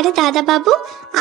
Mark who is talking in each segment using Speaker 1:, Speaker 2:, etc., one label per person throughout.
Speaker 1: আরে দাদা বাবু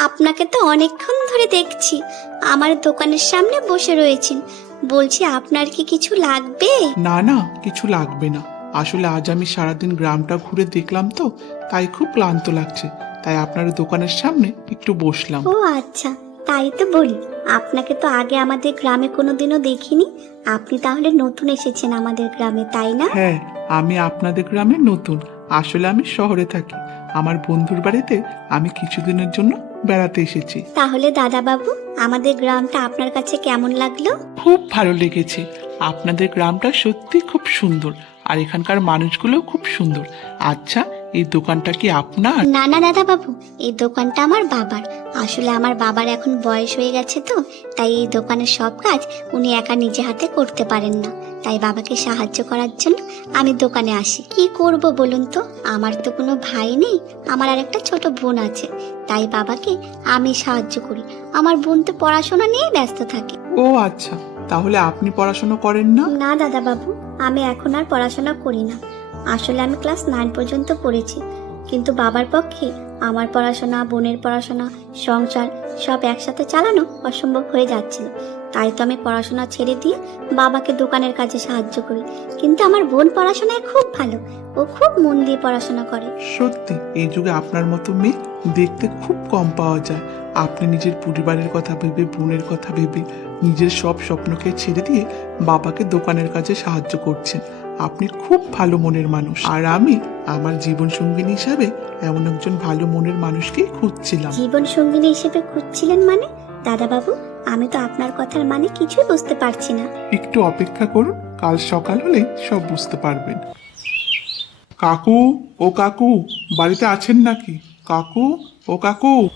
Speaker 1: আপনাকে তো অনেকক্ষণ ধরে দেখছি। আমার দোকানের সামনে বসে রয়েছেন। বলছি আপনার কি কিছু লাগবে?
Speaker 2: না না কিছু লাগবে না। আসলে আজ আমি সারাদিন গ্রামটা ঘুরে দেখলাম তো তাই খুব ক্লান্ত লাগছে। তাই আপনার দোকানের সামনে একটু বসলাম।
Speaker 1: ও আচ্ছা তাই তো বলি। আপনাকে তো আগে আমাদের গ্রামে কোনোদিনও দেখিনি। আপনি তাহলে নতুন এসেছেন আমাদের গ্রামে তাই না?
Speaker 2: হ্যাঁ আমি আপনাদের গ্রামে নতুন। আসলে আমি শহরে থাকি। আমার বন্ধুর বাড়িতে আমি কিছুদিনের জন্য বেড়াতে এসেছি।
Speaker 1: তাহলে দাদা বাবু আমাদের গ্রামটা আপনার কাছে কেমন লাগল?
Speaker 2: খুব ভালো লেগেছে। আপনাদের গ্রামটা সত্যি খুব সুন্দর। আর এখানকার মানুষগুলো খুব সুন্দর। আচ্ছা এই দোকানটা কি আপনার?
Speaker 1: না না দাদা বাবু এই দোকানটা আমার বাবার। আসলে আমার বাবার এখন বয়স হয়ে গেছে তো তাই এই দোকানের সব কাজ উনি একা নিজে হাতে করতে পারেন না। তাই বাবাকে সাহায্য করার জন্য আমি দোকানে আসি। কি করব বলুন তো? আমার তো কোনো ভাই নেই আমার আর একটা ছোট বোন আছে। তাই বাবাকে আমি সাহায্য করি। আমার বোন তো পড়াশোনা নিয়ে ব্যস্ত থাকে।
Speaker 2: ও আচ্ছা তাহলে আপনি পড়াশোনা করেন না?
Speaker 1: না দাদা বাবু আমি এখন আর পড়াশোনা করি না। আসলে আমি ক্লাস নাইন পর্যন্ত পড়েছি। কিন্তু বাবার পক্ষে আমার পড়াশোনা, বোনের পড়াশোনা, সংসার সব একসাথে চালানো অসম্ভব হয়ে যাচ্ছিল তাই তো আমি পড়াশোনা ছেড়ে দিয়ে বাবাকে দোকানের কাজে সাহায্য করি। কিন্তু আমার বোন পড়াশোনায় খুব ভালো। ও খুব মন দিয়ে পড়াশোনা করে।
Speaker 2: সত্যি, এই যুগে আপনার মতো মেয়ে দেখতে খুব কম পাওয়া যায়। আপনি নিজের পরিবারের কথা ভেবে, বোনের কথা ভেবে নিজের সব স্বপ্নকে ছেড়ে দিয়ে বাবাকে দোকানের কাজে সাহায্য করছেন। আপনি খুব ভালো মনের মানুষ। আর আমি আমার জীবন সঙ্গিনী হিসাবে এমন একজন ভালো মনের মানুষকেই খুঁজছিলাম।
Speaker 1: জীবন সঙ্গিনী হিসেবে খুঁজছিলেন মানে? দাদা বাবু আমি তো আপনার কথার মানে কিছুই বুঝতে পারছি না।
Speaker 2: একটু অপেক্ষা করুন কাল সকাল হলে সব বুঝতে পারবেন। কাকু ও কাকু বাড়িতে আছেন নাকি? কাকু ও কাকু।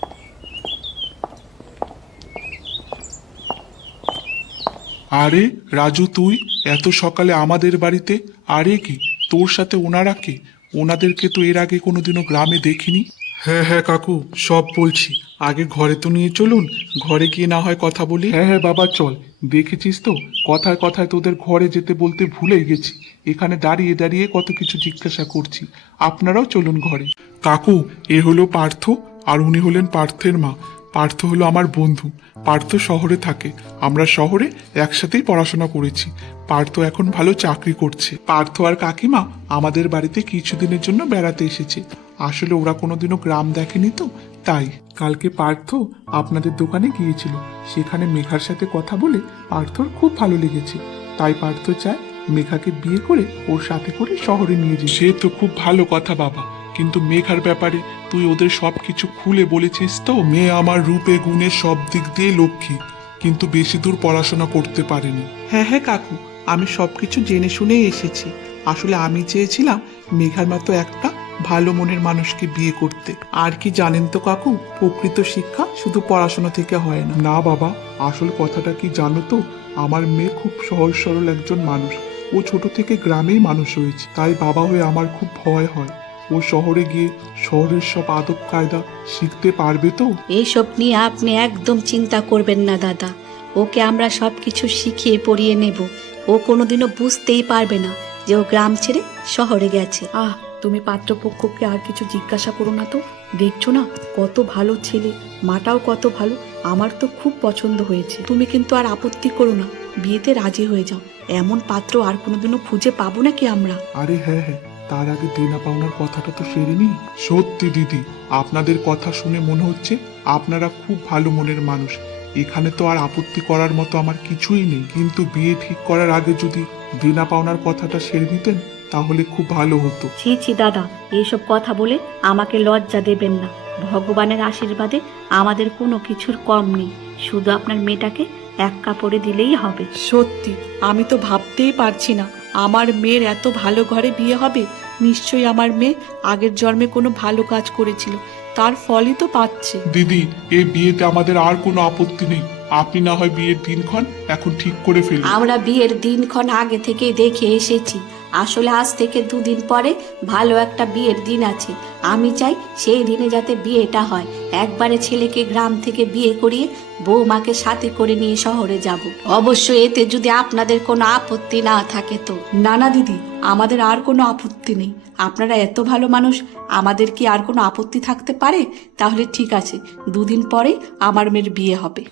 Speaker 2: আরে রাজু তুই এত সকালে আমাদের বাড়িতে? আরে কি তোর সাথে ওনারা কে? ওনাদেরকে তো এর আগে কোনোদিনও গ্রামে দেখিনি। হ্যাঁ হ্যাঁ কাকু সব বলছি। আগে ঘরে তো নিয়ে চলুন ঘরে গিয়ে না হয় কথা বলি। হ্যাঁ হ্যাঁ বাবা চল। দেখেছিস তো কথায় কথায় তোদের ঘরে যেতে বলতে ভুলে গেছি। এখানে দাঁড়িয়ে দাঁড়িয়ে কত কিছু জিজ্ঞাসা করছি। আপনারাও চলুন ঘরে। কাকু এ হলো পার্থ আর উনি হলেন পার্থের মা। পার্থ হলো আমার বন্ধু। পার্থ শহরে থাকে। আমরা শহরে একসাথেই পড়াশোনা করেছি। পার্থ এখন ভালো চাকরি করছে। পার্থ আর কাকিমা আমাদের বাড়িতে কিছুদিনের জন্য বেড়াতে এসেছে। আসলে ওরা কোনোদিনও গ্রাম দেখেনি তো, তাই। কালকে পার্থ আপনাদের দোকানে গিয়েছিল। সেখানে মেঘার সাথে কথা বলে পার্থর খুব ভালো লেগেছে। তাই পার্থ চায় মেঘাকে বিয়ে করে ওর সাথে করে শহরে নিয়ে যেতে। সে তো খুব ভালো কথা বাবা। কিন্তু মেঘার ব্যাপারে তুই ওদের সব কিছু খুলে বলেছিস তো? মেয়ে আমার রূপে গুণে সব দিক দিয়ে লক্ষ্মী। কিন্তু বেশি দূর পড়াশোনা করতে পারেনি। হ্যাঁ হ্যাঁ কাকু আমি সবকিছু জেনে শুনেই এসেছি। আসলে আমি চেয়েছিলাম মেঘার মতো একটা ভালো মনের মানুষকে বিয়ে করতে। আর কি জানেন তো কাকু প্রকৃত শিক্ষা শুধু পড়াশোনা থেকে হয় না। না বাবা আসল কথাটা কি জানো তো? আমার মেয়ে খুব সহজ সরল একজন মানুষ। ও ছোট থেকে গ্রামেই মানুষ হয়েছে। তাই বাবা হয়ে আমার খুব ভয় হয়। ও শহরে গিয়ে শহরের সব আদব কায়দা শিখতে পারবে তো?
Speaker 3: এইসব নিয়ে আপনি একদম চিন্তা করবেন না দাদা। ওকে আমরা সব কিছু শিখিয়ে পড়িয়ে নেব। ও কোনোদিনও বুঝতেই পারবে না যে ও গ্রাম ছেড়ে শহরে গেছে।
Speaker 4: আহ তুমি পাত্রপক্ষকে আর কিছু জিজ্ঞাসা করো না তো। দেখছ না কত ভালো ছেলে মাটাও কত ভালো আমার তো খুব পছন্দ হয়েছে। তুমি কিন্তু আর আপত্তি করো না বিয়েতে রাজি হয়ে যাও। এমন পাত্র আর কোনোদিনও খুঁজে পাবো নাকি আমরা?
Speaker 2: আরে হ্যাঁ হ্যাঁ তার আগে দেনা পাওনার কথাটা তো সেরেনি সত্যি দিদি আপনাদের কথা শুনে মনে হচ্ছে আপনারা খুব ভালো মনের মানুষ। এখানে তো আর আপত্তি করার মতো আমার কিছুই নেই। কিন্তু বিয়ে ঠিক করার আগে যদি দেনা পাওনার কথাটা সেরে দিতেন তাহলে খুব ভালো হতো।
Speaker 4: ছি ছি দাদা এইসব কথা বলে আমাকে লজ্জা দেবেন না। ভগবানের আশীর্বাদে আমাদের কোনো কিছুর কম নেই। শুধু আপনার মেয়েটাকে এক কাপড়ে দিলেই হবে। সত্যি আমি তো ভাবতেই পারছি না। আমার মেয়ের এত ভালো ঘরে বিয়ে হবে? নিশ্চয়ই আমার মেয়ে আগের জন্মে কোনো ভালো কাজ করেছিল। তার ফলই তো পাচ্ছে।
Speaker 2: দিদি এই বিয়েতে আমাদের আর কোনো আপত্তি নেই। আপনি না হয় বিয়ের দিনক্ষণ এখন ঠিক করে ফেলুন।
Speaker 3: আমরা বিয়ের দিনক্ষণ আগে থেকেই দেখে এসেছি।
Speaker 4: আসলে আজ থেকে দুদিন পরে ভালো একটা বিয়ের দিন আছে। আমি চাই সেই দিনে যাতে বিয়েটা হয়। একবারে ছেলেকে গ্রাম থেকে বিয়ে করিয়ে বৌমাকে সাথে করে নিয়ে শহরে যাব। অবশ্য এতে যদি আপনাদের কোনো আপত্তি না থাকে তো। না না দিদি, আমাদের আর কোনো আপত্তি নেই। আপনারা এত ভালো মানুষ, আমাদের কি আর কোনো আপত্তি থাকতে পারে? তাহলে ঠিক আছে, দুদিন পরে আমার মেয়ের বিয়ে হবে।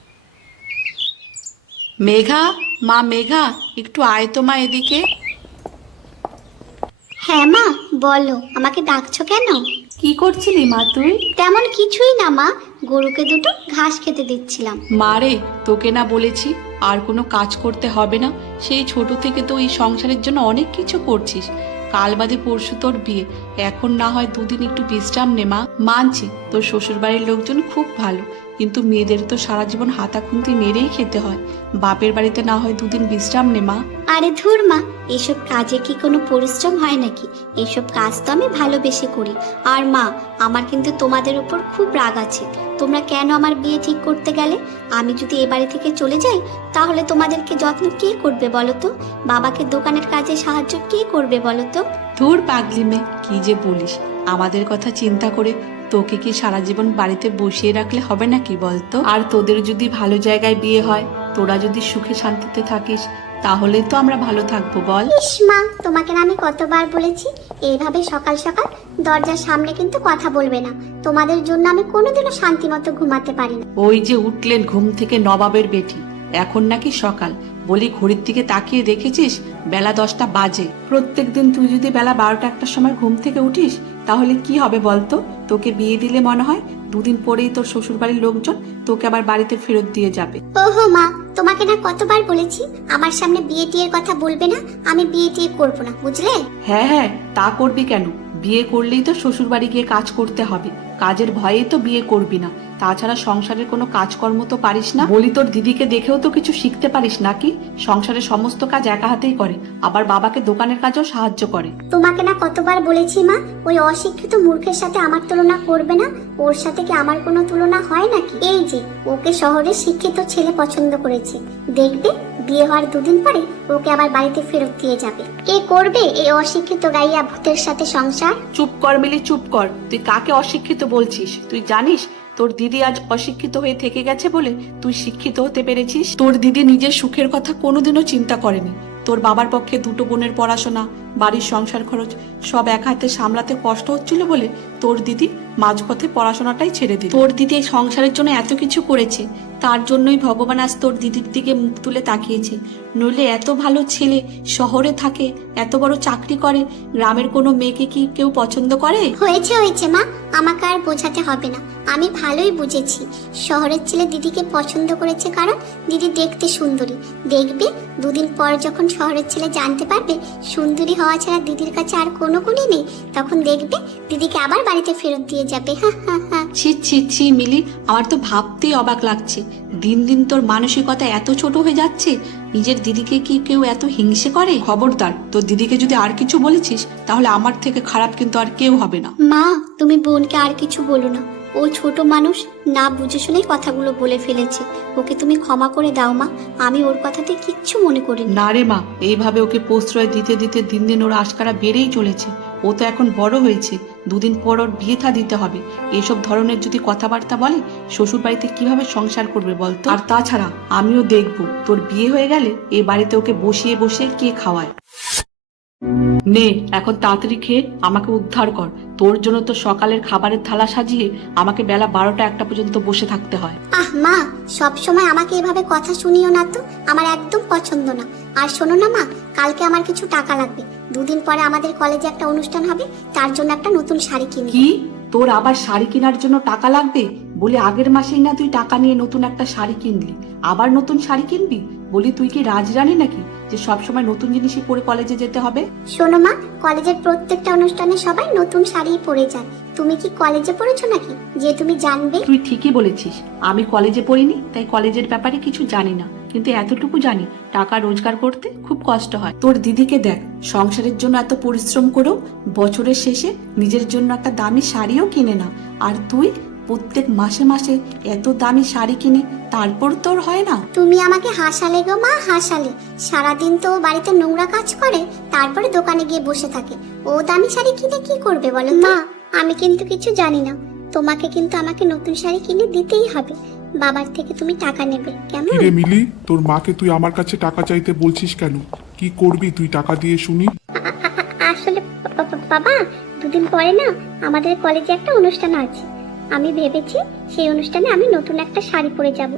Speaker 4: মেঘা, মা মেঘা, একটু আয় তো মা এদিকে।
Speaker 5: হ্যাঁ মা বলো আমাকে ডাকছো কেন?
Speaker 4: কি করছিলি মা তুই?
Speaker 5: তেমন কিছুই না মা গরুকে দুটো ঘাস খেতে দিচ্ছিলাম।
Speaker 4: মারে তোকে না বলেছি আর কোনো কাজ করতে হবে না সেই ছোট থেকে তো এই সংসারের জন্য অনেক কিছু করছিস। কাল বাদে পরশু তোর বিয়ে এখন না হয় দুদিন একটু বিশ্রাম নে মা। মানছি তোর শ্বশুরবাড়ির লোকজন খুব ভালো। কিন্তু মেয়েদের তো সারা জীবন হাতা খুন্তি মেরেই খেতে হয়। বাপের বাড়িতে না হয় দুদিন বিশ্রাম নে মা।
Speaker 5: আরে ধুর মা এসব কাজে কি কোনো পরিশ্রম হয় নাকি? এসব কাজ তো আমি ভালোবেসে করি। আর মা আমার কিন্তু তোমাদের উপর খুব রাগ আছে। তোমরা কেন আমার বিয়ে ঠিক করতে গেলে? আমি যদি এ বাড়ি থেকে চলে যাই তাহলে তোমাদেরকে যত্ন কে করবে বলো তো? বাবাকে দোকানের কাজে সাহায্য কে করবে বলো তো?
Speaker 4: ধুর পাগলি মেয়ে কি যে বলিস। আমাদের কথা চিন্তা করে তোকে কি সারা জীবন বাড়িতে বসিয়ে রাখলে হবে নাকি বলতো? আর তোদের যদি ভালো জায়গায় বিয়ে হয় তোরা যদি সুখে শান্তিতে থাকিস তাহলে তো আমরা ভালো থাকব বল।
Speaker 5: ইস মা তোমাকে না আমি কতবার বলেছি এইভাবে সকাল সকাল দরজার সামনে কিন্তু কথা বলবে না। তোমাদের জন্য আমি কোনোদিনও শান্তি মতো ঘুমাতে পারি না।
Speaker 4: ওই যে উঠলেন ঘুম থেকে নবাবের বেটি এখন নাকি সকাল। বলি ঘড়ির দিকে তাকিয়ে দেখেছিস বেলা দশটা বাজে। প্রত্যেক দিন তুই যদি বেলা বারোটা একটার সময় ঘুম থেকে উঠিস তাহলে কি হবে বলতো? তোকে বিয়ে দিলে মনে হয় দুদিন পরেই তোর শ্বশুর বাড়ির লোকজন তোকে আবার বাড়িতে ফেরত দিয়ে যাবে।
Speaker 5: ওহো মা তোমাকে না কতবার বলেছি আমার সামনে বিয়ে টিয়ের কথা বলবে না আমি বিয়ে টিয়ে করব না বুঝলে?
Speaker 4: হ্যাঁ হ্যাঁ তা করবি কেন? বিয়ে করলেই তো শ্বশুর বাড়ি গিয়ে কাজ করতে হবে। কাজের ভয়েই তো বিয়ে করবি না। তাছাড়া সংসারের কোনো কাজকর্ম তো পারিস না। বলি তোর দিদিকে দেখেও তো কিছু শিখতে পারিস নাকি? সংসারের সমস্ত কাজ একা হাতেই করে। আবার বাবাকে দোকানের কাজেও সাহায্য করে।
Speaker 5: তোমাকে না কতবার বলেছি মা, ওই অশিক্ষিত মূর্খের সাথে আমার তুলনা করবে না। ওর সাথে কি আমার কোনো তুলনা হয় নাকি? এই যে, ওকে শহরে শিক্ষিত ছেলে পছন্দ করেছে। দেখবে বিয়ে হওয়ার দুদিন পরে ওকে আবার বাড়িতে ফেরত দিয়ে যাবে। কে করবে এই অশিক্ষিত গাইয়া ভূতের সাথে সংসার?
Speaker 4: চুপ কর মিলি, চুপ কর। তুই কাকে অশিক্ষিত বলছিস? তুই জানিস তোর দিদি আজ অশিক্ষিত হয়ে থেকে গেছে বলে তুই শিক্ষিত হতে পেরেছিস? তোর দিদি নিজের সুখের কথা কোনোদিনও চিন্তা করেনি। তোর বাবার পক্ষে দুটো বোনের পড়াশোনা বাড়ির সংসার খরচ সব এক হাতে সামলাতে কষ্ট হচ্ছিল বলে তোর দিদি মাঝপথে পড়াশোনাটাই ছেড়ে দিল। তোর দিদি এই সংসারের জন্য এত কিছু করেছে তার জন্যই ভগবান আজ তোর দিদির দিকে মুখ তুলে তাকিয়েছে। নইলে এত ভালো ছেলে শহরে থাকে এত বড় চাকরি করে গ্রামের কোনো মেয়েকে কি কেউ পছন্দ করে?
Speaker 5: হয়েছে হয়েছে মা আমাকে আর বোঝাতে হবে না। আমি ভালোই বুঝেছি শহরের ছেলে দিদিকে পছন্দ করেছে কারণ দিদি দেখতে সুন্দরী। দেখবে দুদিন পর যখন শহরের ছেলে জানতে পারবে সুন্দরী হওয়া ছাড়া দিদির কাছে আর কোনো গুণই নেই। তখন দেখবে দিদিকে আবার বাড়িতে ফেরত দিয়ে যাবে। হা হা হা।
Speaker 4: ছি ছি ছি মিলি আমার তো ভাবতেই অবাক লাগছে। দিন দিন তোর মানসিকতা এত ছোট হয়ে যাচ্ছে নিজের দিদিকে কি কেউ এত হিংসে করে? খবরদার তোর দিদিকে যদি আর কিছু বলেছিস তাহলে আমার থেকে খারাপ কিন্তু আর কেউ হবে না।
Speaker 5: মা তুমি বোনকে আর কিছু বলো না। ও ছোট মানুষ না বুঝে শুনেই কথাগুলো বলে ফেলেছে। ওকে তুমি ক্ষমা করে দাও মা, আমি ওর কথাতে কিচ্ছু মনে করি
Speaker 4: না রে মা, এইভাবে ওকে প্রশ্রয় দিতে দিতে দিন দিন ওর আশকারা বেড়েই চলেছে। ও তো এখন বড় হয়েছে, দুদিন পর ওর বিয়ে থা দিতে হবে। এইসব ধরনের যদি কথাবার্তা বলে শ্বশুর বাড়িতে কীভাবে সংসার করবে বলতো? আর তাছাড়া, আমিও দেখব, তোর বিয়ে হয়ে গেলে এ বাড়িতে ওকে বসিয়ে বসিয়ে কে খাওয়ায়? নে এখন তাড়াতাড়ি খেয়ে আমাকে উদ্ধার কর। তোর জন্য তো সকালের খাবারের থালা সাজিয়ে আমাকে বেলা বারোটা একটা পর্যন্ত বসে থাকতে হয়।
Speaker 5: আহ মা সব সময় আমাকে এভাবে কথা শুনিও না তো। আমার একদম পছন্দ না। আর শোনো না মা কালকে আমার কিছু টাকা লাগবে। দুদিন পরে আমাদের কলেজে একটা অনুষ্ঠান হবে তার জন্য একটা নতুন শাড়ি কিনবো।
Speaker 4: কি? তোর আবার শাড়ি কেনার জন্য টাকা লাগবে? বলি আগের মাসেই না তুই টাকা নিয়ে নতুন একটা শাড়ি কিনলি। আবার নতুন শাড়ি কিনবি? বলি তুই কি রাজরানী নাকি? যে সবসময় নতুন জিনিসই পরে কলেজে যেতে হবে?
Speaker 5: শোনো মা কলেজের প্রত্যেকটা অনুষ্ঠানে সবাই নতুন শাড়ি পরে যায়। তুমি কি কলেজে পড়েছো নাকি? যে তুমি জানবে।
Speaker 4: তুই ঠিকই বলেছিস। আমি কলেজে পড়িনি তাই কলেজের ব্যাপারে কিছু জানি না। কিন্তু এতটুকু জানি টাকা রোজগার করতে খুব কষ্ট হয়। তোর দিদিকে দেখ সংসারের জন্য এত পরিশ্রম করেও বছরের শেষে নিজের জন্য একটা দামি শাড়িও কিনে না। আর তুই প্রত্যেক মাসে মাসে এত দামি শাড়ি কিনে তারপর তোর হয় না।
Speaker 5: তুমি আমাকে হাসালে গো মা হাসালে। সারাদিন তো বাড়িতে নোংরা কাজ করে তারপরে দোকানে গিয়ে বসে থাকে। ও দামি শাড়ি কিনে কি করবে বলো মা আমি কিন্তু কিছু জানি না। তোমাকে কিন্তু আমাকে নতুন শাড়ি কিনে দিতেই হবে। বাবার থেকে তুমি টাকা নেবে কেমন?
Speaker 2: কিরে মিলি তোর মাকে তুই আমার কাছে টাকা চাইতে বলছিস কেন? কি করবি তুই টাকা দিয়ে শুনি?
Speaker 5: আসলে বাবা দুদিন পরে না আমাদের কলেজে একটা অনুষ্ঠান আছে। আমি ভেবেছি সেই অনুষ্ঠানে আমি নতুন একটা শাড়ি পরে যাব।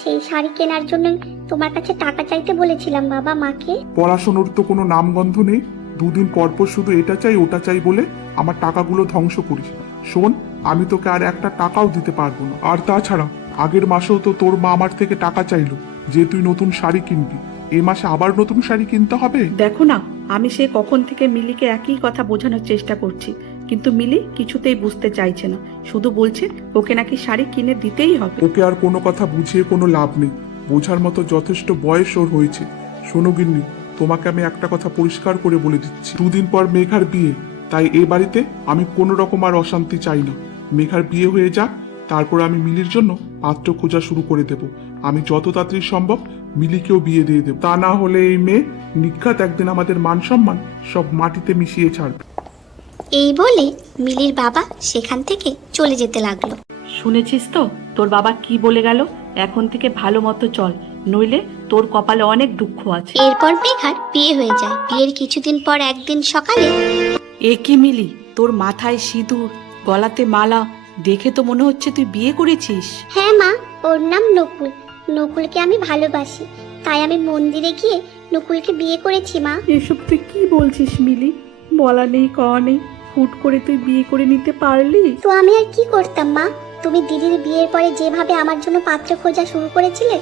Speaker 5: সেই শাড়ি কেনার জন্য তোমার কাছে টাকা চাইতে বলেছিলাম বাবা মাকে।
Speaker 2: পড়াশোনার তো কোনো নামগন্ধ নেই। দুদিন পর পর শুধু এটা চাই ওটা চাই বলে আমার টাকাগুলো ধ্বংস করিস। শোন আমি তোকে আর একটা টাকাও দিতে পারব না। আর তাছাড়া আগের মাসেও তো তোর মা আমার থেকে টাকা চাইলো যে তুই নতুন শাড়ি কিনবি। এই মাসে আবার নতুন শাড়ি কিনতে হবে?
Speaker 1: দেখো না আমি সে কখন থেকে মিলিকে একই কথা বোঝানোর চেষ্টা করছি। কিন্তু মিলি কিছুতেই বুঝতে চাইছে না। শুধু বলছে, ওকে নাকি শাড়ি কিনে দিতেই হবে।
Speaker 2: ওকে আর কোনো কথা বুঝিয়ে কোনো লাভ নেই। বোঝার মতো যথেষ্ট বয়স ওর হয়েছে। শোনো গিন্নি, তোমাকে আমি একটা কথা পরিষ্কার করে বলে দিচ্ছি। দুদিন পর মেঘার বিয়ে, তাই এ বাড়িতে আমি কোনো রকম আর অশান্তি চাই না। মেঘার বিয়ে হয়ে যাক, তারপর আমি মিলির জন্য পাত্র খোঁজা শুরু করে দেব। আমি যত তাড়াতাড়ি সম্ভব মিলিকেও বিয়ে দিয়ে দেব। তা না হলে এই মেয়ে নিঘাত একদিন আমাদের মান সম্মান সব মাটিতে মিশিয়ে ছাড়বে।
Speaker 5: এই বলে মিলির বাবা সেখান থেকে চলে যেতে লাগল।
Speaker 1: শুনেছিস তো? তোর বাবা কি বলে গেল? এখন থেকে ভালো মতো চল নইলে তোর কপালে অনেক দুঃখ আছে।
Speaker 5: এরপর মেঘার বিয়ে হয়ে যায়। বিয়ের কিছুদিন পর একদিন সকালে
Speaker 4: এ কি মিলি? তোর মাথায় সিঁদুর গলাতে মালা দেখে তো মনে হচ্ছে তুই বিয়ে করেছিস।
Speaker 5: হ্যাঁ মা ওর নাম নকুল। নকুলকে আমি ভালোবাসি। তাই আমি মন্দিরে গিয়ে নকুলকে বিয়ে করেছি মা।
Speaker 1: এসব তুই কি বলছিস মিলি? বলা নেই কওয়া নেই। হুট করে তুই বিয়ে করে নিতে পারলি?
Speaker 5: তো আমি আর কি করতাম মা? তুমি দিদির বিয়ের পরে যেভাবে আমার জন্য পাত্র খোঁজা শুরু করেছিলে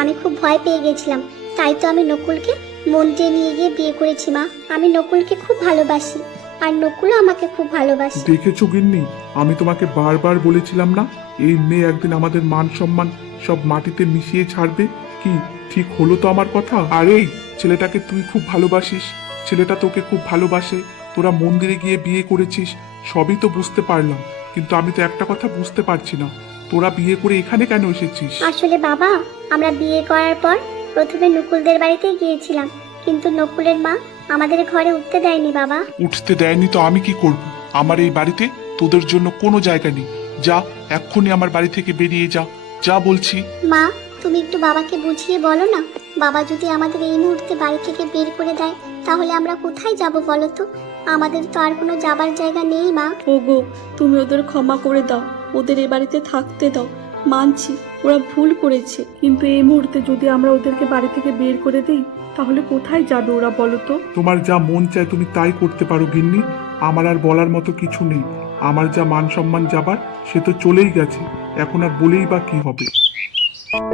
Speaker 5: আমি খুব ভয় পেয়ে গেছিলাম। তাই তো আমি নকুলকে মন্দিরে নিয়ে গিয়ে বিয়ে করেছি মা। আমি নকুলকে খুব ভালোবাসি আর নকুলও আমাকে খুব ভালোবাসে।
Speaker 2: দেখেছ গিন্নি আমি তোমাকে বারবার বলেছিলাম না এই মেয়ে একদিন আমাদের মান সম্মান সব মাটিতে মিশিয়ে ছাড়বে? কি ঠিক হলো তো আমার কথা? আর এই ছেলেটাকে তুই খুব ভালোবাসিস ছেলেটা তোকে খুব ভালোবাসে তোরা মন্দিরে গিয়ে বিয়ে করেছিস সবই তো বুঝতে পারলাম কিন্তু আমি তো একটা কথা বুঝতে পারছি না। তোরা বিয়ে করে এখানে কেন এসেছিস?
Speaker 5: আসলে বাবা আমরা বিয়ে করার পর প্রথমে নকুলদের বাড়িতে গিয়েছিলাম কিন্তু নকুলের মা আমাদের ঘরে উঠতে দেয়নি বাবা।
Speaker 2: উঠতে দেয়নি তো আমি কি করব? আমার এই বাড়িতে তোদের জন্য কোনো জায়গা নেই। যা এক্ষুনি আমার বাড়ি থেকে বেরিয়ে যা। যা বলছি।
Speaker 5: মা তুমি একটু বাবাকে বুঝিয়ে বলো না? বাবা যদি আমাদের এই মুহূর্তে বাড়ি থেকে বের করে দেয় তাহলে আমরা কোথায় যাব বলো তো? আমাদের তো আর কোনো যাবার জায়গা নেই মা।
Speaker 1: ওগো তুমি ওদের ক্ষমা করে দাও। ওদের এ বাড়িতে থাকতে দাও। মানছি ওরা ভুল করেছে। কিন্তু এই মুহূর্তে যদি আমরা ওদেরকে বাড়ি থেকে বের করে দিই তাহলে কোথায় যাবে ওরা বলো তো?
Speaker 2: তোমার যা মন চায় তুমি তাই করতে পারো গিন্নি। আমার আর বলার মতো কিছু নেই। আমার যা মান সম্মান যাবার সে তো চলেই গেছে। এখন আর বলেই বা কি হবে?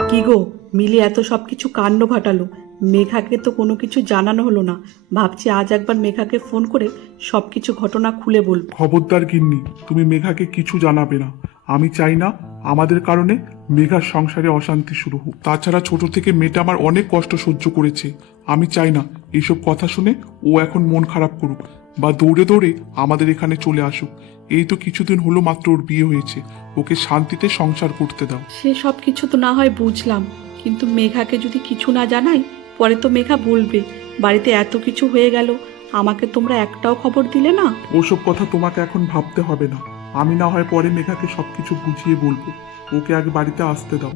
Speaker 1: কি গো মিলি এত সব কিছু কাণ্ড ঘটালো। মেঘাকে তো কোনো কিছু জানানো হলো না। ভাবছি আজ একবার মেঘাকে ফোন করে সব কিছু ঘটনা খুলে বলব।
Speaker 2: খবরদার গিন্নি তুমি মেঘাকে কিছু জানাবে না। আমি চাই না আমাদের কারণে মেঘার সংসারে অশান্তি শুরু হোক। তাছাড়া ছোট থেকে মেয়েটা আমার অনেক কষ্ট সহ্য করেছে। আমি চাই না এইসব কথা শুনে ও এখন মন খারাপ করুক বা দৌড়ে দৌড়ে আমাদের এখানে চলে আসুক। এই তো কিছুদিন হলো মাত্র ওর বিয়ে হয়েছে। ওকে শান্তিতে সংসার করতে দাও।
Speaker 1: সে সব কিছু তো না হয় বুঝলাম কিন্তু মেঘাকে যদি কিছু না জানাই পরে তো মেঘা বলবে বাড়িতে এত কিছু হয়ে গেল আমাকে তোমরা একটাও খবর দিলে না?
Speaker 2: ওসব কথা তোমাকে এখন ভাবতে হবে না। আমি না হয় পরে মেঘাকে সবকিছু বুঝিয়ে বলব। ওকে আগে বাড়িতে আসতে দাও।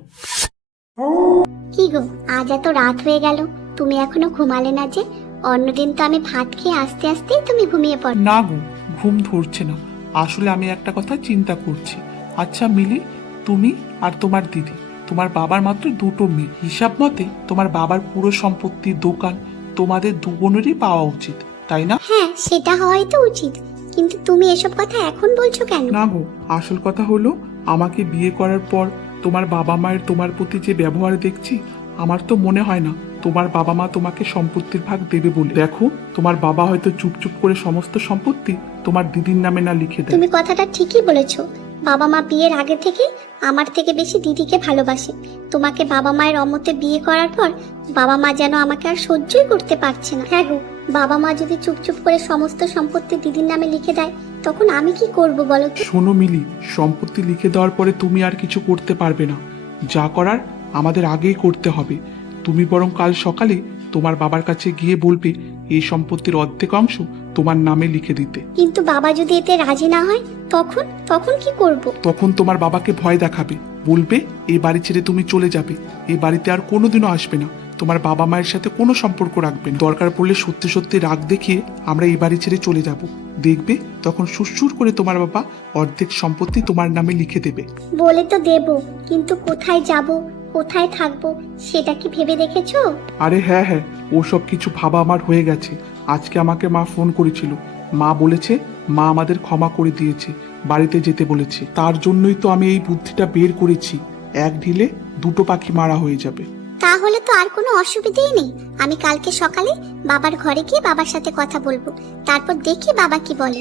Speaker 5: কি গো আজ এত রাত হয়ে গেল তুমি এখনও ঘুমালে না যে? অন্যদিন তো আমি ভাত খেয়ে আস্তে আস্তেই তুমি ঘুমিয়ে পড়ো
Speaker 6: না গো ঘুম ধরছে না। আসলে আমি একটা কথা চিন্তা করছি। আচ্ছা মিলি তুমি আর তোমার দিদি। তোমার বাবার মাত্র দুটো মেয়ে। হিসাব মতে তোমার বাবার পুরো সম্পত্তির দোকান তোমাদের দু বোনেরই পাওয়া উচিত তাই না?
Speaker 5: হ্যাঁ সেটা হওয়াই তো উচিত। কিন্তু তুমি এসব কথা এখন বলছো কেন?
Speaker 6: না গো আসল কথা হলো আমাকে বিয়ে করার পর তোমার বাবা মায়ের তোমার প্রতি যে ব্যবহার দেখছি আমার তো মনে হয় না তোমার বাবা মা তোমাকে সম্পত্তির ভাগ দেবে বলে। দেখো তোমার বাবা হয়তো চুপচুপ করে সমস্ত সম্পত্তি তোমার দিদির নামে না লিখে দেয়।
Speaker 5: তুমি কথাটা ঠিকই বলেছ। বাবা মা বিয়ের আগে থেকে আমার থেকে বেশি দিদিকে ভালোবাসে। তোমাকে বাবা মায়ের অমতে বিয়ে করার পর বাবা মা যেন আমাকে আর সহ্যই করতে পারছে না। হ্যাঁ গো, বাবা মা যদি চুপচুপ করে সমস্ত সম্পত্তি দিদির নামে লিখে দেয়, তখন আমি কি করব বলো
Speaker 6: শোনো মিলি, সম্পত্তি লিখে দেওয়ার পরে তুমি আর কিছু করতে পারবে না। যা করার আমাদের আগেই করতে হবে। তুমি বরং কাল সকালে তোমার বাবার কাছে গিয়ে বলবে এই সম্পত্তির অর্ধেক অংশ তোমার নামে লিখে দিতে।
Speaker 5: কিন্তু বাবা যদি এতে রাজি না হয় তখন তখন কি করব?
Speaker 6: তখন তোমার বাবাকে ভয় দেখাবে। বলবে এই বাড়ি ছেড়ে তুমি চলে যাবে। এই বাড়িতে আর কোনোদিনও আসবে না। তোমার বাবা মায়ের সাথে কোনো সম্পর্ক রাখবে না। দরকার পড়লে সত্যি সত্যি রাগ দেখিয়ে আমরা এই বাড়ি ছেড়ে চলে যাব। দেখবে তখন সুরসুর করে তোমার বাবা অর্ধেক সম্পত্তি তোমার নামে লিখে দেবে।
Speaker 5: বলে তো দেব কিন্তু কোথায় যাব? কোথায় থাকব সেটা কি ভেবে দেখেছ?
Speaker 6: আরে হ্যাঁ হ্যাঁ ওসব কিছু ভাবা আমার হয়ে গেছে। আজকে আমাকে মা ফোন করেছিল। মা বলেছে মা আমাদের ক্ষমা করে দিয়েছে বাড়িতে যেতে বলেছে। তার জন্যই তো আমি এই বুদ্ধিটা বের করেছি। এক ঢিলে দুটো পাখি মারা হয়ে যাবে।
Speaker 5: তাহলে তো আর কোনো অসুবিধেই নেই। আমি কালকে সকালে বাবার ঘরে গিয়ে বাবার সাথে কথা বলব। তারপর দেখি বাবা কি বলে।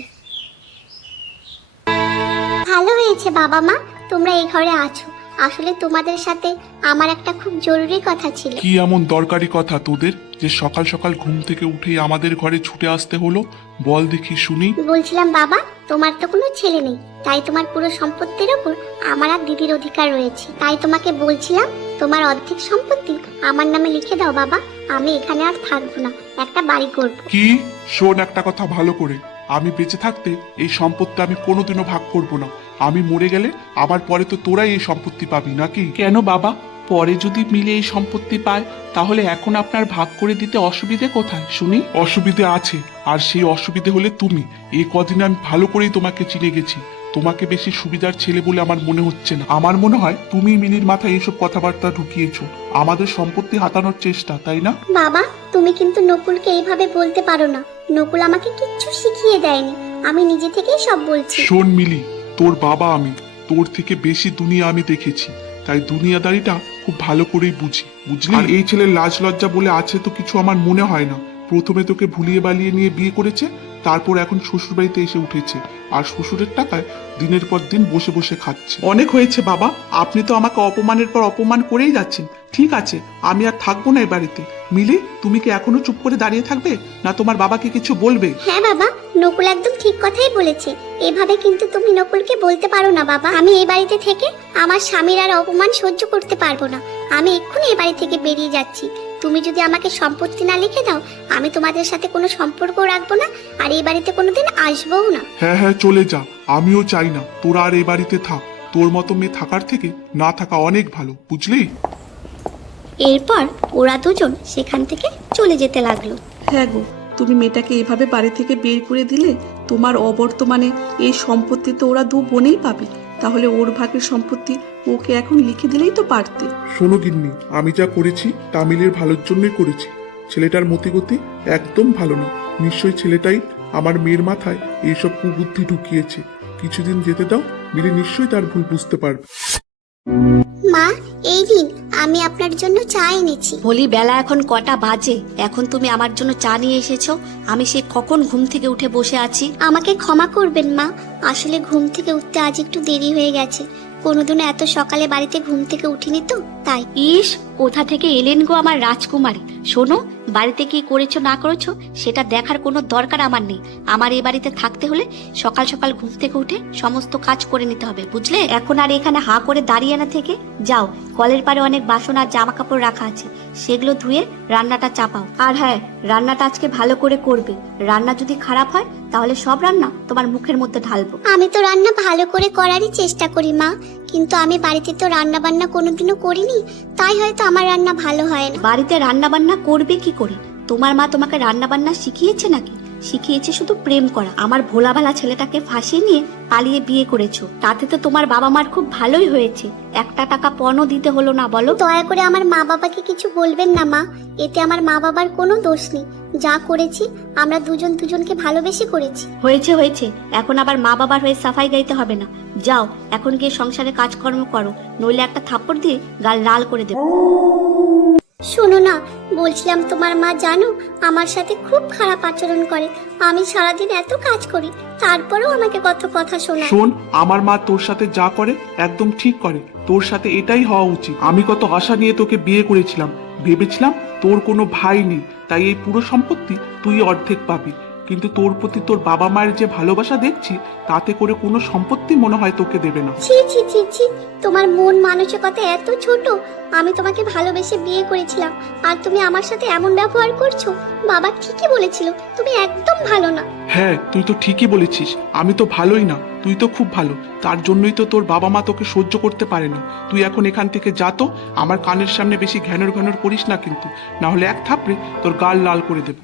Speaker 5: ভালো হয়েছে বাবা মা তোমরা এই ঘরে আছো। আসলে তোমাদের সাথে আমার একটা খুব জরুরি কথা ছিল।
Speaker 2: কি এমন দরকারি কথা তোদের যে সকাল সকাল ঘুম থেকে উঠেই আমাদের ঘরে ছুটে আসতে হলো? বল দেখি শুনি।
Speaker 5: বলছিলাম বাবা তোমার তো কোনো ছেলে নেই। তাই তোমার পুরো সম্পত্তির ওপর আমার আর দিদির অধিকার রয়েছে। তাই তোমাকে বলছিলাম তোমার অর্ধেক সম্পত্তি আমার নামে লিখে দাও বাবা। আমি এখানে আর থাকব না। একটা বাড়ি করব।
Speaker 2: কি? শোন একটা কথা ভালো করে। আমি বেঁচে থাকতে এই সম্পত্তি আমি কোনোদিনও ভাগ করব না। আমি মরে গেলে আবার পরে তো তোরাই এই সম্পত্তি পাবি নাকি?
Speaker 6: কেন বাবা? পরে যদি মিলে এই সম্পত্তি পায় তাহলে এখন আপনার ভাগ করে দিতে অসুবিধে কোথায় শুনি?
Speaker 2: অসুবিধে আছে আর সেই অসুবিধে হলে তুমি। এই কদিনে আমি ভালো করেই তোমাকে চিনে গেছি। তোমাকে বেশি সুবিধার ছেলে বলে আমার মনে হচ্ছে না। আমার মনে হয় তুমি মিনির মাথায় এইসব কথাবার্তা ঢুকিয়েছো। আমাদের সম্পত্তি হাতানোর চেষ্টা তাই না?
Speaker 5: বাবা তুমি কিন্তু নকুলকে এইভাবে বলতে পারো না। নকুল আমাকে কিচ্ছু শিখিয়ে দেয়নি। আমি নিজে থেকেই সব বলছি।
Speaker 2: শোন মিলি তোর বাবা আমি, তোর থেকে বেশি দুনিয়া আমি দেখেছি। তাই দুনিয়াদারিটা খুব ভালো করেই বুঝি, বুঝলি? আর এই ছেলের লাজ লজ্জা বলে আছে তো কিছু আমার মনে হয় না। প্রথমে তোকে ভুলিয়ে বালিয়ে নিয়ে বিয়ে করেছে তারপর এখন শ্বশুর বাড়িতে এসে উঠেছে। আর শ্বশুরের টাকায় দিনের পর দিন বসে বসে খাচ্ছে।
Speaker 6: অনেক হয়েছে, বাবা। আপনি তো আমাকে অপমানের পর অপমান করেই যাচ্ছেন। ঠিক আছে, আমি আর থাকব না এই বাড়িতে। মিলি, তুমি কি এখনও চুপ করে দাঁড়িয়ে থাকবে? না তোমার বাবাকে কিছু বলবে?
Speaker 5: হ্যাঁ বাবা। নকুল একদম ঠিক কথাই বলেছে। এভাবে কিন্তু তুমি নকুলকে বলতে পারো না, বাবা। আমি এই বাড়িতে থেকে আমার স্বামীর আর অপমান সহ্য করতে পারব না। আমি এক্ষুনি এই বাড়ি থেকে বেরিয়ে যাচ্ছি। তুমি যদি আমাকে সম্পত্তি না লিখে দাও আমি তোমাদের সাথে কোনো সম্পর্ক রাখব না আর এই বাড়িতে কোনোদিন আসবোও না।
Speaker 2: হ্যাঁ হ্যাঁ চলে যা। আমিও চাই না। তোরা আর এই বাড়িতে থাক। তোর মতো মেয়ে থাকার থেকে না থাকা অনেক ভালো বুঝলি?
Speaker 5: এরপর ওরা দুজন সেখান থেকে চলে যেতে লাগল।
Speaker 4: হ্যাঁ গো তুমি মেয়েটাকে এভাবে বাড়ি থেকে বের করে দিলে তোমার অবর্তমানে এই সম্পত্তি তো ওরা দু বোনেই পাবে। তাহলে ওর ভাগের সম্পত্তি ওকে এখন লিখে দিলেই তো পারতে।
Speaker 2: শোনো গিন্নি আমি যা করেছি তামিলের ভালোর জন্যই করেছি। ছেলেটার মতিগতি একদম ভালো না নিশ্চয়ই ছেলেটাই আমার মেয়ের মাথায় এইসব কুবুদ্ধি ঢুকিয়েছে। কিছুদিন যেতে দাও মিলে নিশ্চয়ই তার ভুল বুঝতে পারবে।
Speaker 5: মা এই দিন আমি আপনার জন্য চা এনেছি।
Speaker 1: বলি বেলা এখন কটা বাজে। এখন তুমি আমার জন্য চা নিয়ে এসেছ। আমি সে কখন ঘুম থেকে উঠে বসে আছি?
Speaker 5: আমাকে ক্ষমা করবেন মা। আসলে ঘুম থেকে উঠতে আজ একটু দেরি হয়ে গেছে। কোনোদিনও এত সকালে বাড়িতে ঘুম থেকে উঠিনি তো, তাই।
Speaker 1: ইস, কোথা থেকে এলেন গো আমার রাজকুমারী? শোনো বাড়িতে কি করেছ না করেছ সেটা দেখার কোনো দরকার আমার নেই। আমার এই বাড়িতে থাকতে হলে সকাল সকাল ঘুম থেকে উঠে সমস্ত কাজ করে নিতে হবে বুঝলে? এখন আর এখানে হা করে দাঁড়িয়ে না থেকে যাও কলের পারে অনেক বাসন আর জামা কাপড় রাখা আছে সেগুলো ধুয়ে রান্নাটা চাপাও। আর হ্যাঁ রান্নাটা আজকে ভালো করে করবে। রান্না যদি খারাপ হয় তাহলে সব রান্না তোমার মুখের মধ্যে ঢালবো।
Speaker 5: আমি তো রান্না ভালো করে করারই চেষ্টা করি মা। কিন্তু আমি বাড়িতে তো রান্না বান্না কোনোদিনও করিনি তাই হয়তো আমার রান্না ভালো হয় না।
Speaker 1: বাড়িতে রান্না বান্না করবে কি করে। তোমার মা তোমাকে রান্না বান্না শিখিয়েছে নাকি? শিখিয়েছে শুধু প্রেম করা। আমার ভোলাভালা ছেলেটাকে ফাঁসিয়ে নিয়ে পালিয়ে বিয়ে করেছ। তাতে তো তোমার বাবা মার খুব ভালোই হয়েছে। একটা টাকা পণও দিতে হলো না বলো।
Speaker 5: দয়া করে আমার মা বাবাকে কিছু বলবেন না মা। এতে আমার মা বাবার কোনো দোষ নেই। যা করেছি আমরা দুজন দুজনকে ভালোবেসে করেছি।
Speaker 1: হয়েছে হয়েছে। এখন আবার মা বাবার হয়ে সাফাই গাইতে হবে না। যাও এখন গিয়ে সংসারে কাজকর্ম করো। নইলে একটা থাপ্পড় দিয়ে গাল লাল করে দেবো।
Speaker 5: শোনো না, বলছিলাম তোমার মা জানো, আমার সাথে খুব খারাপ আচরণ করে। আমি সারাদিন এত কাজ করি, তারপরেও আমাকে কত কথা শোনায়।
Speaker 6: শোন, আমার মা তোর সাথে যা করে, একদম ঠিক করে। তোর সাথে এটাই হওয়া উচিত। আমি কত আশা নিয়ে তোকে বিয়ে করেছিলাম। ভেবেছিলাম তোর কোনো ভাই নেই, তাই এই পুরো সম্পত্তি তুই অর্ধেক পাবি।
Speaker 2: কিন্তু তোর প্রতি তোর বাবা মায়ের যে ভালোবাসা দেখছি তাতে করে কোনো সম্পত্তি মনে হয় তোকে দেবে না।
Speaker 5: ছি ছি ছি ছি তোমার মন মানসিকতা এত ছোট আমি তোমাকে ভালোবেসে বিয়ে করেছিলাম আর তুমি আমার সাথে এমন ব্যবহার করছ বাবা ঠিকই বলেছিল তুমি একদম ভালো না।
Speaker 2: হ্যাঁ তুই তো ঠিকই বলেছিস আমি তো ভালোই না তুই তো খুব ভালো তার জন্যই তো তোর বাবা মা তোকে সহ্য করতে পারে না তুই এখন এখান থেকে যা তো আমার কানের সামনে বেশি ঘ্যানর ঘ্যানর করিস না কিন্তু না হলে এক থাপড়ে তোর গাল লাল করে দেবো।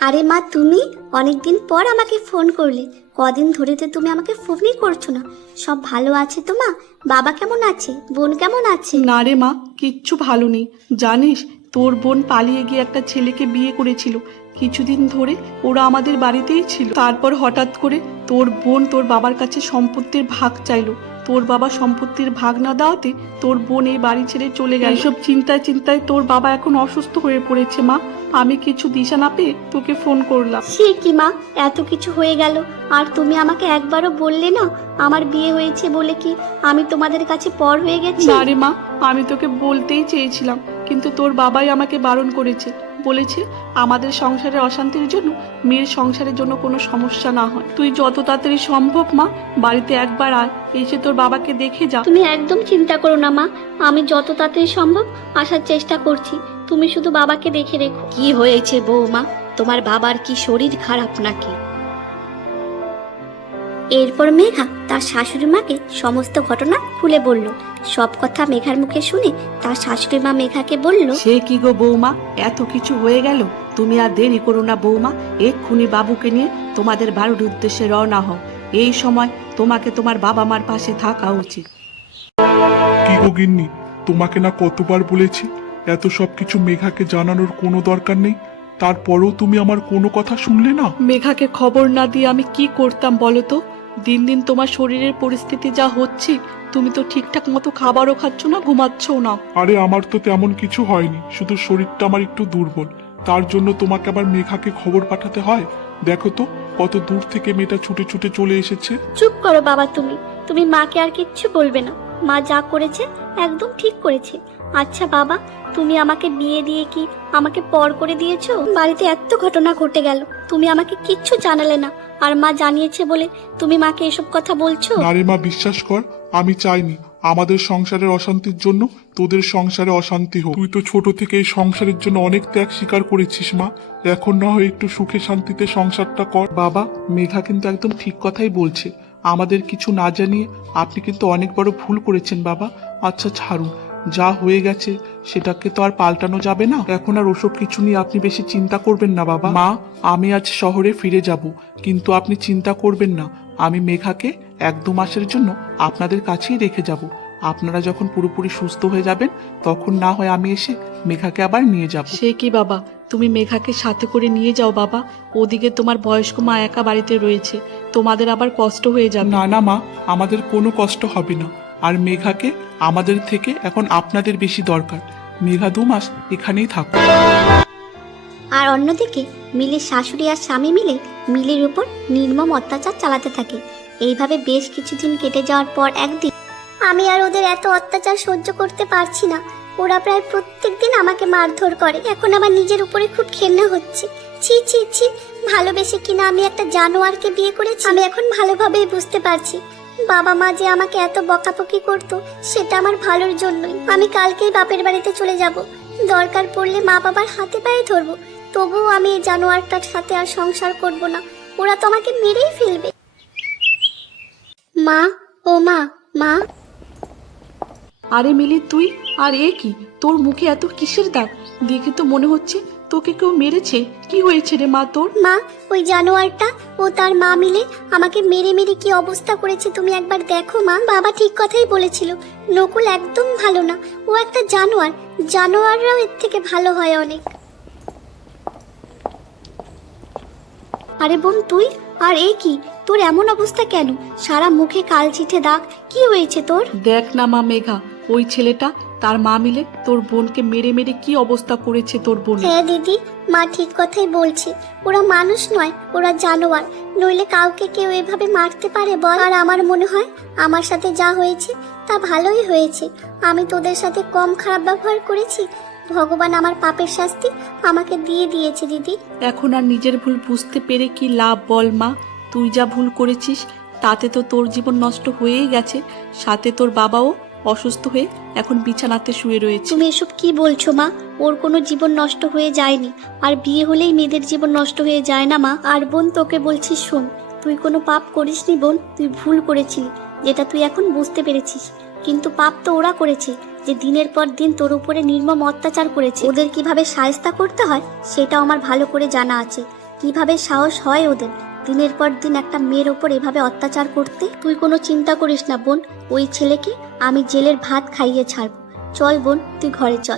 Speaker 5: আরে মা, তুমি অনেকদিন পর আমাকে ফোন করলে। কদিন ধরে তো তুমি আমাকে ফোনই করছ না। সব ভালো আছে তো মা? বাবা কেমন আছে? বোন কেমন আছে?
Speaker 7: না রে মা, কিচ্ছু ভালো নেই। জানিস, তোর বোন পালিয়ে গিয়ে একটা ছেলেকে বিয়ে করেছিল। কিছুদিন ধরে ওরা আমাদের বাড়িতেই ছিল। তারপর হঠাৎ করে তোর বোন তোর বাবার কাছে সম্পত্তির ভাগ চাইলো। তোর বাবা সম্পত্তির ভাগ না দেওয়াতে তোর বোন এই বাড়ি ছেড়ে চলে গেল। সব চিন্তায় চিন্তায় তোর বাবা এখন অসুস্থ হয়ে পড়েছে মা। আমি কিছু দিশা না পেয়ে তোকে ফোন করলাম।
Speaker 5: সে কি মা? এত কিছু হয়ে গেল। আর তুমি আমাকে একবারও বললে না? আমার বিয়ে হয়েছে বলে কি আমি তোমাদের কাছে পর হয়ে গেছি?
Speaker 7: আরে মা। আমি তোকে বলতেই চেয়েছিলাম কিন্তু তোর বাবাই আমাকে বারণ করেছে। বলেছে আমাদের সংসারের অশান্তির জন্য মেয়ের সংসারের জন্য কোনো সমস্যা না হয়। তুই যত তাড়াতাড়ি সম্ভব মা বাড়িতে একবার আয় এসে তোর বাবাকে দেখে যা।
Speaker 5: তুমি একদম চিন্তা করো না মা। আমি যত তাড়াতাড়ি সম্ভব আসার চেষ্টা করছি। তুমি শুধু বাবাকে দেখে রেখো।
Speaker 1: কি হয়েছে বৌমা? তোমার বাবার কি শরীর খারাপ নাকি?
Speaker 5: এরপর মেঘা তার শাশুড়ি মাকে সমস্ত ঘটনা খুলে বলল। সব কথা মেঘার মুখে শুনে তার শাশুড়ি মা মেঘাকে বলল
Speaker 7: সে কি গো বৌমা? এত কিছু হয়ে গেল? তুমি আর দেরি করো না বৌমা। এক্ষুনি বাবুকে নিয়ে তোমাদের বাড়ির উদ্দেশ্যে রওনা হও। এই সময় তোমাকে তোমার বাবা মার পাশে থাকা উচিত।
Speaker 8: কি গো গিন্নি তোমাকে না কতবার বলেছি? এত সব কিছু মেঘাকে জানানোর কোনো দরকার নেই। তারপরেও তুমি আমার কোনো কথা শুনলে না?
Speaker 7: মেঘাকে খবর না দিয়ে আমি কি করতাম বলো তো? দিন দিন তোমার শরীরের পরিস্থিতি যা হচ্ছে তুমি তো ঠিকঠাক মতো খাবারও খাচ্ছ না ঘুমাচ্ছও না।
Speaker 8: আরে আমার তো তেমন কিছু হয়নি। শুধু শরীরটা আমার একটু দুর্বল। তার জন্য তোমাকে আবার মেঘাকে খবর পাঠাতে হয়? দেখো তো কত দূর থেকে মেয়েটা ছুটে ছুটে চলে এসেছে।
Speaker 5: চুপ করো বাবা তুমি। তুমি মাকে আর কিচ্ছু বলবে না। মা যা করেছে একদম ঠিক করেছে। আচ্ছা বাবা তুমি আমাকে বিয়ে দিয়ে কি আমাকে পর করে দিয়েছ? বাড়িতে এত ঘটনা ঘটে গেল। তুমি আমাকে কিচ্ছু জানালে না। আর মা জানিয়েছে বলে তুমি মাকে এসব কথা বলছো?
Speaker 8: আরে মা, বিশ্বাস কর, আমি চাইনি। আমাদের সংসারের অশান্তির জন্য তোদের সংসারে অশান্তি হোক। তুই তো ছোট থেকে এই সংসারের জন্য অনেক ত্যাগ স্বীকার করেছিস মা। এখন না হয় একটু সুখে শান্তিতে সংসারটা কর।
Speaker 2: বাবা, মেঘা কিন্তু একদম ঠিক কথাই বলছে। আমাদের কিছু না জানিয়ে আপনি কিন্তু অনেক বড় ভুল করেছেন বাবা। আচ্ছা ছাড়ুন। যা হয়ে গেছে সেটাকে তো আর পাল্টানো যাবে না। এখন আর ওসব কিছু নিয়ে আপনি বেশি চিন্তা করবেন না বাবা। মা আমি আজ শহরে ফিরে যাব কিন্তু আপনি চিন্তা করবেন না। আমি মেঘাকে এক দু মাসের জন্য আপনাদের কাছেই রেখে যাব। আপনারা যখন পুরোপুরি সুস্থ হয়ে যাবেন তখন না হয় আমি এসে মেঘাকে আবার নিয়ে যাব।
Speaker 7: সে কি বাবা? তুমি মেঘাকে সাথে করে নিয়ে যাও বাবা। ওদিকে তোমার বয়স্ক মা একা বাড়িতে রয়েছে। তোমাদের আবার কষ্ট হয়ে যাবে।
Speaker 2: না না মা আমাদের কোনো কষ্ট হবে না। আর মেঘাকে আমাদের থেকে এখন আপনাদের বেশি দরকার। মেঘা দু মাস এখানেই থাকুক।
Speaker 5: আর অন্যদিকে, মিলির শাশুড়ি আর স্বামী মিলে মিলির উপর নির্মম অত্যাচার চালাতে থাকে। এইভাবে বেশ কিছুদিন কেটে যাওয়ার পর একদিন আমি আর ওদের এত অত্যাচার সহ্য করতে পারছি না। ওরা প্রায় প্রত্যেক দিন আমাকে মারধর করে। এখন আমার নিজের উপরে খুব ঘেন্না হচ্ছে। ছি ছি ছি, ভালোবেসে কিনা আমি একটা জানোয়ারকে বিয়ে করেছি, আমি এখন ভালোভাবেই বুঝতে পারছি। বাবা মা যে আমাকে এত বকাবকি করতো, সেটা আমার ভালোর জন্যই। আমি কালকেই বাপের বাড়িতে চলে যাব। দরকার পড়লে মা বাবার হাতে পায়ে ধরবো। তবুও আমি এই জানোয়ারটার সাথে আর সংসার করব না। ওরা তো আমাকে মেরেই ফেলবে। মা, ও মা মা।
Speaker 7: আরে মিলি, তুই? আর এ কি? তোর মুখে এত কিসের দাগ? দেখে তো মনে হচ্ছে তোকে কেউ মেরেছে? কি হয়েছে রে মা তোর?
Speaker 5: মা ওই জানোয়ারটা ও তার মা মিলে আমাকে মেরে মেরে কি অবস্থা করেছে তুমি একবার দেখো মা। বাবা ঠিক কথাই বলেছিল নকুল একদম ভালো না ও একটা জানোয়ার জানোয়াররাও এর থেকে ভালো হয় অনেক। আরে বোন তুই আর এ কি? তোর এমন অবস্থা কেন? সারা মুখে কাল চিঠে দাগ কি হয়েছে তোর?
Speaker 7: দেখ না মা মেঘা ওই ছেলেটা তার মা মিলে তোর বোনকে মেরে মেরে কি অবস্থা করেছে তোর বোন?
Speaker 5: হ্যাঁ দিদি মা ঠিক কথাই বলছে। ওরা মানুষ নয় ওরা জানোয়ার। নইলে কাউকে কেউ এভাবে মারতে পারে বল। আর আমার মনে হয় আমার সাথে যা হয়েছে তা ভালোই হয়েছে। আমি তোদের সাথে কম খারাপ ব্যবহার করেছি।
Speaker 1: ভগবান আমার পাপের শাস্তি আমাকে দিয়ে দিয়েছে দিদি।
Speaker 4: এখন আর নিজের ভুল বুঝতে পেরে কি লাভ বল মা? তুই যা ভুল করেছিস তাতে তো তোর জীবন নষ্ট হয়েই গেছে। সাথে তোর বাবাও অসুস্থ হয়ে এখন বিছানাতে শুয়ে রয়েছে।
Speaker 1: তুমি এসব কি বলছো, মা? ওর কোনো জীবন নষ্ট হয়ে যায়নি। আর বিয়ে হলেই মেয়েদের জীবন নষ্ট হয়ে যায় না, মা? আর বোন, তোকে বলছি, শোন। তুই কোনো পাপ করিসনি, বোন। তুই ভুল করেছিলি, যেটা তুই এখন বুঝতে পেরেছিস। কিন্তু পাপ তো ওরা করেছে, যে দিনের পর দিন তোর উপরে নির্মম অত্যাচার করেছে। ওদের কীভাবে সায়স্তা করতে হয়, সেটাও আমার ভালো করে জানা আছে। কীভাবে সাহস হয় ওদের? দিনের পর দিন একটা মেয়ের ওপর এভাবে অত্যাচার করতে? তুই কোনো চিন্তা করিস না বোন, ওই ছেলেকে আমি জেলের ভাত খাইয়ে ছাড়ব। চল বোন, তুই ঘরে চল।